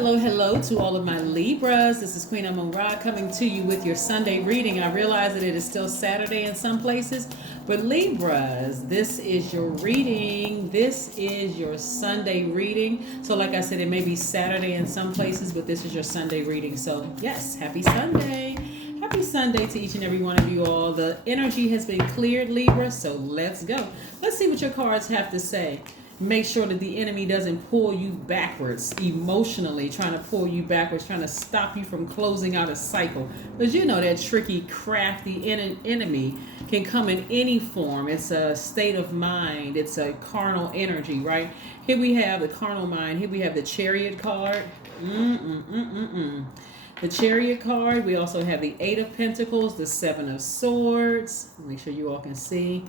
hello to all of my Libras. This is Queen Amon-Ra coming to you with your Sunday reading. I realize that it is still Saturday in some places, but Libras, this is your reading. This is your Sunday reading. So like I said, it may be Saturday in some places, but this is your Sunday reading. So yes, happy Sunday. Happy Sunday to each and every one of you all. The energy has been cleared, Libra, so let's go. Let's see what your cards have to say. Make sure that the enemy doesn't pull you backwards emotionally, trying to pull you backwards, trying to stop you from closing out a cycle. Because you know that tricky, crafty enemy can come in any form. It's a state of mind. It's a carnal energy, right? Here we have the carnal mind. Here we have the Chariot card. The Chariot card. We also have the Eight of Pentacles, the Seven of Swords. Make sure you all can see.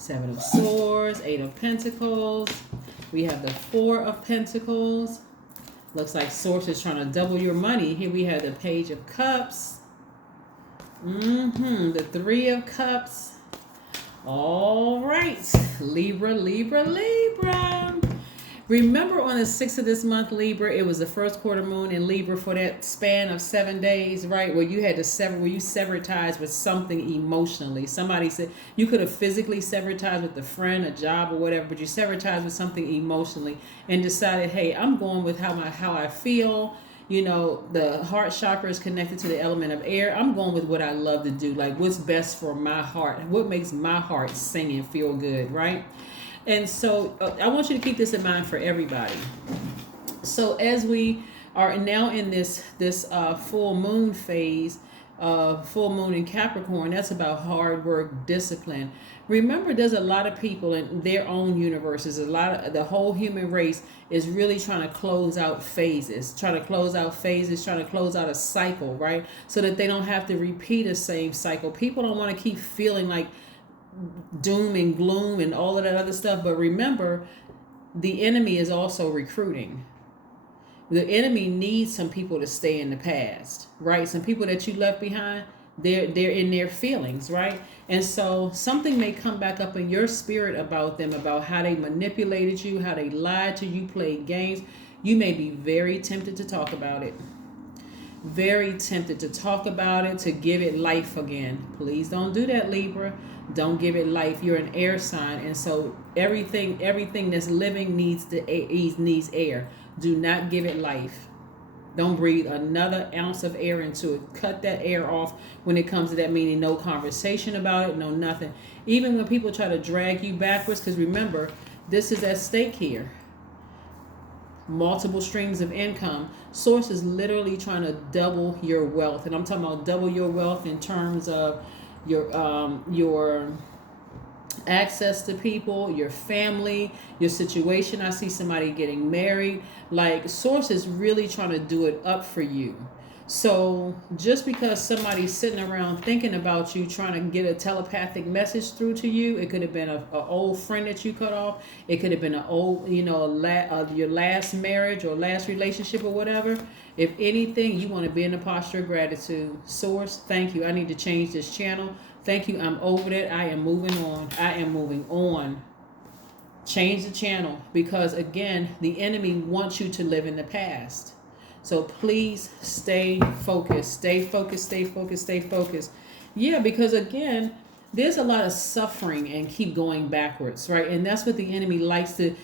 Seven of Swords, Eight of Pentacles. We have the Four of Pentacles. Looks like Source is trying to double your money. Here we have the Page of Cups. The Three of Cups. All right. Libra, Libra, Libra. Remember on the 6th of this month, Libra, it was the first quarter moon in Libra for that span of 7 days, right? Where you had to severed ties with something emotionally. Somebody said you could have physically severed ties with a friend, a job, or whatever, but you severed ties with something emotionally and decided, hey, I'm going with how I feel. You know, the heart chakra is connected to the element of air. I'm going with what I love to do, like what's best for my heart, what makes my heart sing and feel good, right? And so I want you to keep this in mind for everybody. So as we are now in this full moon phase, full moon in Capricorn, that's about hard work, discipline. Remember, there's a lot of people in their own universes. The whole human race is really trying to close out phases, trying to close out a cycle, right? So that they don't have to repeat the same cycle. People don't want to keep feeling like doom and gloom and all of that other stuff. But remember, the enemy is also recruiting. The enemy needs some people to stay in the past, right? Some people that you left behind, they're in their feelings, right? And so something may come back up in your spirit about them, about how they manipulated you, how they lied to you, played games. You may be very tempted to talk about it. Very tempted to talk about it, to give it life again. Please don't do that, Libra. Don't give it life. You're an air sign, and so everything that's living needs air. Do not give it life. Don't breathe another ounce of air into it. Cut that air off when it comes to that, meaning no conversation about it, no nothing. Even when people try to drag you backwards, because remember, this is at stake here. Multiple streams of income. Source is literally trying to double your wealth, and I'm talking about double your wealth in terms of your access to people, your family, your situation. I see somebody getting married. Like, Source is really trying to do it up for you. So just because somebody's sitting around thinking about you, trying to get a telepathic message through to you, it could have been an old friend that you cut off. It could have been an old, your last marriage or last relationship or whatever. If anything, you want to be in a posture of gratitude. Source, thank you. I need to change this channel. Thank you. I'm over that. I am moving on. Change the channel, because again, the enemy wants you to live in the past. So please stay focused, stay focused, stay focused, stay focused. Yeah, because again, there's a lot of suffering and keep going backwards, right? And that's what the enemy likes to,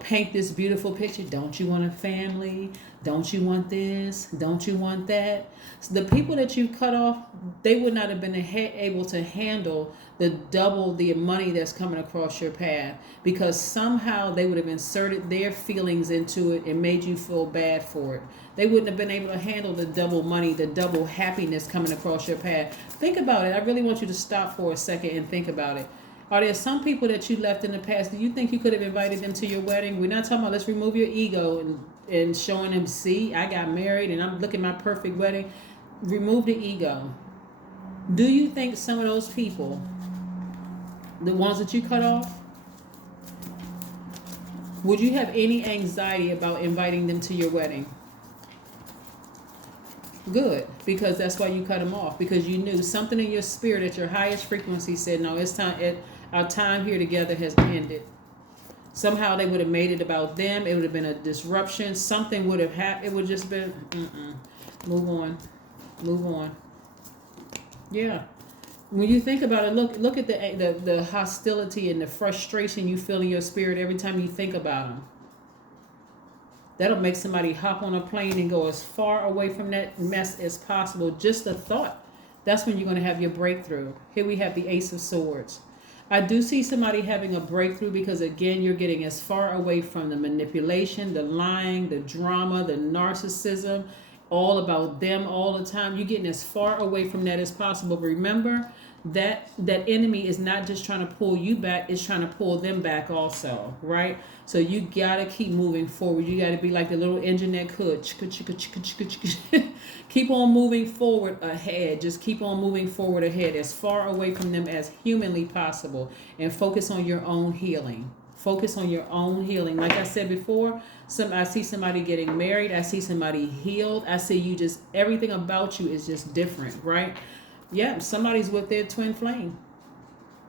paint this beautiful picture. Don't you want a family? Don't you want this? Don't you want that? So the people that you cut off, they would not have been able to handle the double the money that's coming across your path, because somehow they would have inserted their feelings into it and made you feel bad for it. They wouldn't have been able to handle the double money, the double happiness coming across your path. Think about it. I really want you to stop for a second and think about it. Are there some people that you left in the past? Do you think you could have invited them to your wedding? We're not talking about let's remove your ego and showing them, see, I got married and I'm looking at my perfect wedding. Remove the ego. Do you think some of those people, the ones that you cut off, would you have any anxiety about inviting them to your wedding? Good, because that's why you cut them off, because you knew something in your spirit at your highest frequency said, no, it's time. Our time here together has ended. Somehow they would have made it about them. It would have been a disruption. Something would have happened. It would just been, move on, move on. Yeah. When you think about it, look at the hostility and the frustration you feel in your spirit every time you think about them. That'll make somebody hop on a plane and go as far away from that mess as possible. Just a thought. That's when you're going to have your breakthrough. Here we have the Ace of Swords. I do see somebody having a breakthrough because, again, you're getting as far away from the manipulation, the lying, the drama, the narcissism, all about them all the time. You're getting as far away from that as possible. But remember, that enemy is not just trying to pull you back, it's trying to pull them back also, right? So you gotta keep moving forward. You gotta be like the little engine that could keep on moving forward ahead. Just keep on moving forward ahead, as far away from them as humanly possible, and focus on your own healing. Focus on your own healing. Like I said before, I see somebody getting married, I see somebody healed, I see you, just everything about you is just different, right? Yeah, somebody's with their twin flame.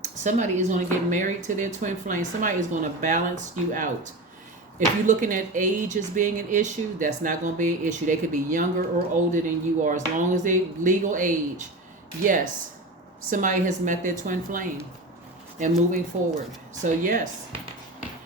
Somebody is going to get married to their twin flame. Somebody is going to balance you out. If you're looking at age as being an issue, that's not going to be an issue. They could be younger or older than you are, as long as they're legal age. Yes, somebody has met their twin flame and moving forward. So yes.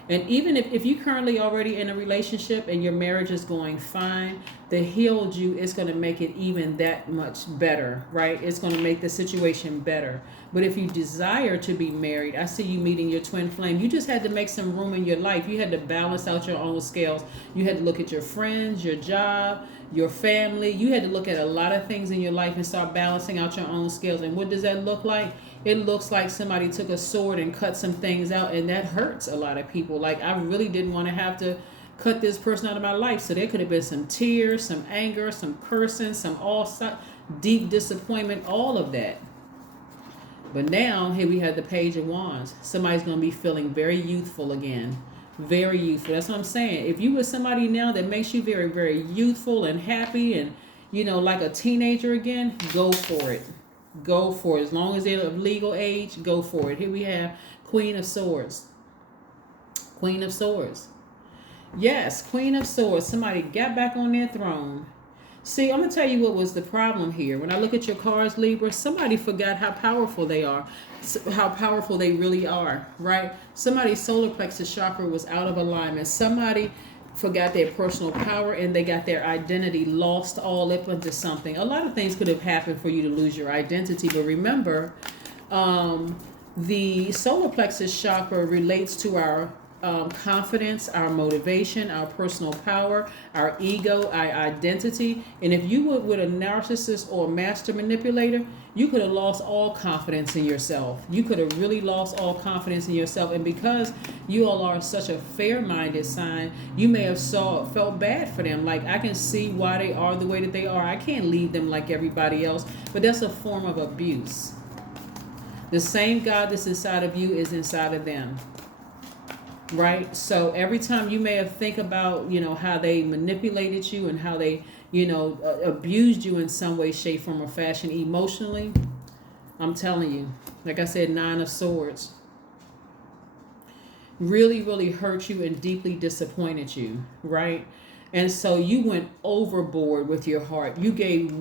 And even if you currently already in a relationship and your marriage is going fine, the healed you is going to make it even that much better, right? It's going to make the situation better. But if you desire to be married, I see you meeting your twin flame. You just had to make some room in your life. You had to balance out your own scales. You had to look at your friends, your job, your family. You had to look at a lot of things in your life and start balancing out your own scales. And what does that look like? It looks like somebody took a sword and cut some things out, and that hurts a lot of people. Like, I really didn't want to have to cut this person out of my life. So there could have been some tears, some anger, some cursing, some deep disappointment, all of that. But now, here we have the Page of Wands. Somebody's going to be feeling very youthful again. Very youthful. That's what I'm saying. If you with somebody now that makes you very, very youthful and happy and, like a teenager again, go for it. Go for it. As long as they're of legal age, go for it. Here we have Queen of Swords. Queen of Swords. Yes, Queen of Swords. Somebody got back on their throne. See, I'm going to tell you what was the problem here. When I look at your cards, Libra, somebody forgot how powerful they are, how powerful they really are, right? Somebody's solar plexus chakra was out of alignment. Somebody forgot their personal power and they got their identity lost all up into something. A lot of things could have happened for you to lose your identity, but remember, the solar plexus chakra relates to our confidence, our motivation, our personal power, our ego, our identity. And if you were with a narcissist or a master manipulator, you could have lost all confidence in yourself. You could have really lost all confidence in yourself. And because you all are such a fair-minded sign, you may have felt bad for them. Like, I can see why they are the way that they are. I can't leave them like everybody else. But that's a form of abuse. The same God that's inside of you is inside of them. Right? So every time you may have think about, how they manipulated you and how they, abused you in some way, shape, form, or fashion emotionally, I'm telling you, like I said, 9 of Swords, really, really hurt you and deeply disappointed you, right? And so you went overboard with your heart. You gave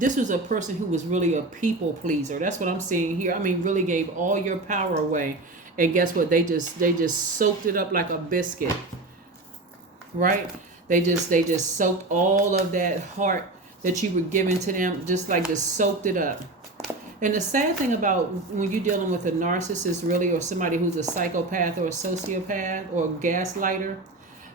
this was a person who was really a people pleaser. That's what I'm seeing here. I mean, really gave all your power away. And guess what? They just soaked it up like a biscuit, right? They just soaked all of that heart that you were giving to them, just soaked it up. And the sad thing about when you're dealing with a narcissist, really, or somebody who's a psychopath or a sociopath or a gaslighter,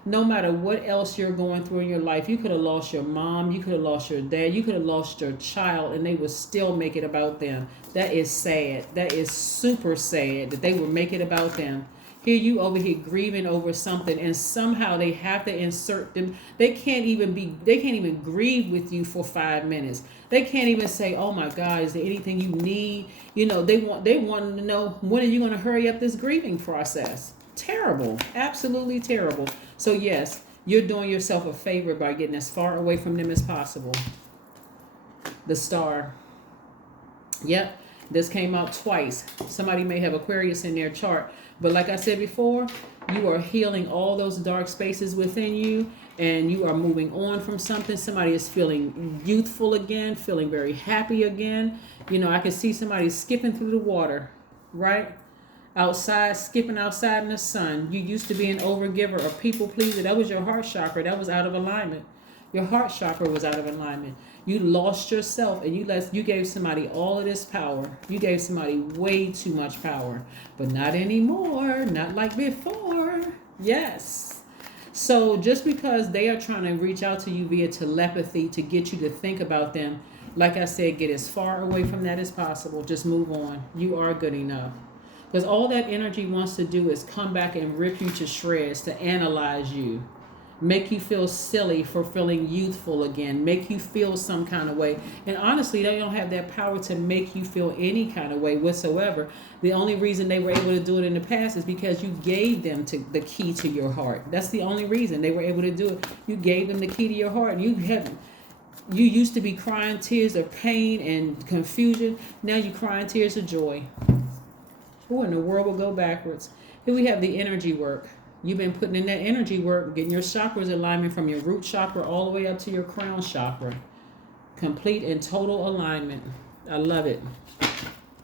no matter what else you're going through in your life, you could have lost your mom, you could have lost your dad, you could have lost your child, and they would still make it about them. That is sad. That is super sad that they would make it about them. Here you over here grieving over something, and somehow they have to insert them. They can't even grieve with you for 5 minutes. They can't even say, "Oh my God, is there anything you need?" They want to know, when are you going to hurry up this grieving process? Terrible. Absolutely terrible. So yes, you're doing yourself a favor by getting as far away from them as possible. The Star. Yep. This came out twice. Somebody may have Aquarius in their chart. But like I said before, You are healing all those dark spaces within you, and you are moving on from something. Somebody is feeling youthful again, feeling very happy again. You know, I can see somebody skipping through the water, right? Outside, skipping outside in the sun. You used to be an overgiver or people pleaser. That was your heart chakra. That was out of alignment. Your heart chakra was out of alignment. You lost yourself, and you gave somebody all of this power. You gave somebody way too much power, but not anymore. Not like before. Yes. So just because they are trying to reach out to you via telepathy to get you to think about them, like I said, get as far away from that as possible. Just move on. You are good enough. Because all that energy wants to do is come back and rip you to shreds, to analyze you, make you feel silly for feeling youthful again, make you feel some kind of way. And honestly, they don't have that power to make you feel any kind of way whatsoever. The only reason they were able to do it in the past is because you gave them the key to your heart. That's the only reason they were able to do it. You gave them the key to your heart. You used to be crying tears of pain and confusion. Now you're crying tears of joy. Who in the world will go backwards? Here we have the energy work. You've been putting in that energy work, getting your chakras alignment from your root chakra all the way up to your crown chakra. Complete and total alignment. I love it.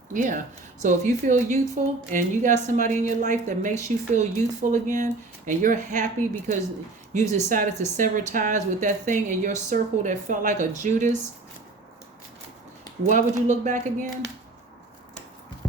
Yeah. So if you feel youthful and you got somebody in your life that makes you feel youthful again, and you're happy because you've decided to sever ties with that thing in your circle that felt like a Judas, why would you look back again?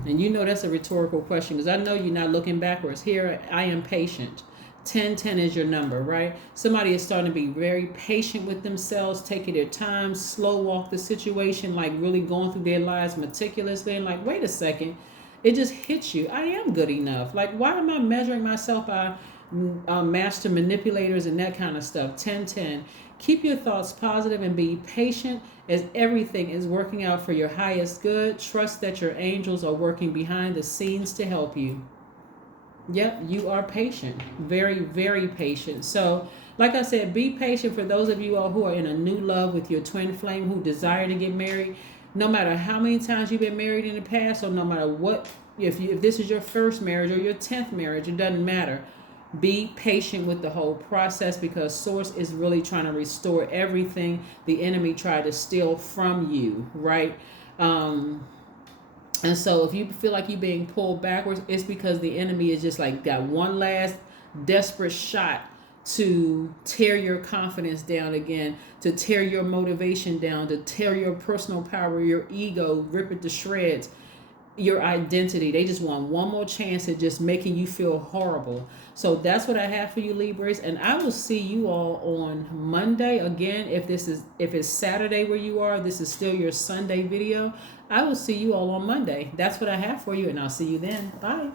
And you know that's a rhetorical question because I know you're not looking backwards. Here, I am patient. 1010 is your number, right? Somebody is starting to be very patient with themselves, taking their time, slow walk the situation, like really going through their lives meticulously. And like, wait a second, it just hits you. I am good enough. Like, why am I measuring myself by master manipulators and that kind of stuff? 1010. Keep your thoughts positive and be patient as everything is working out for your highest good. Trust that your angels are working behind the scenes to help you. Yep, you are patient. Very, very patient. So, like I said, be patient for those of you all who are in a new love with your twin flame who desire to get married. No matter how many times you've been married in the past, or no matter what, if this is your first marriage or your 10th marriage, it doesn't matter. Be patient with the whole process because Source is really trying to restore everything the enemy tried to steal from you, right? And so if you feel like you're being pulled backwards, it's because the enemy is just like got one last desperate shot to tear your confidence down again, to tear your motivation down, to tear your personal power, your ego, rip it to shreds, your identity. They just want one more chance at just making you feel horrible. So that's what I have for you, Libras, and I will see you all on Monday. Again, if it's Saturday where you are, this is still your Sunday video. I will see you all on Monday. That's what I have for you, and I'll see you then. Bye.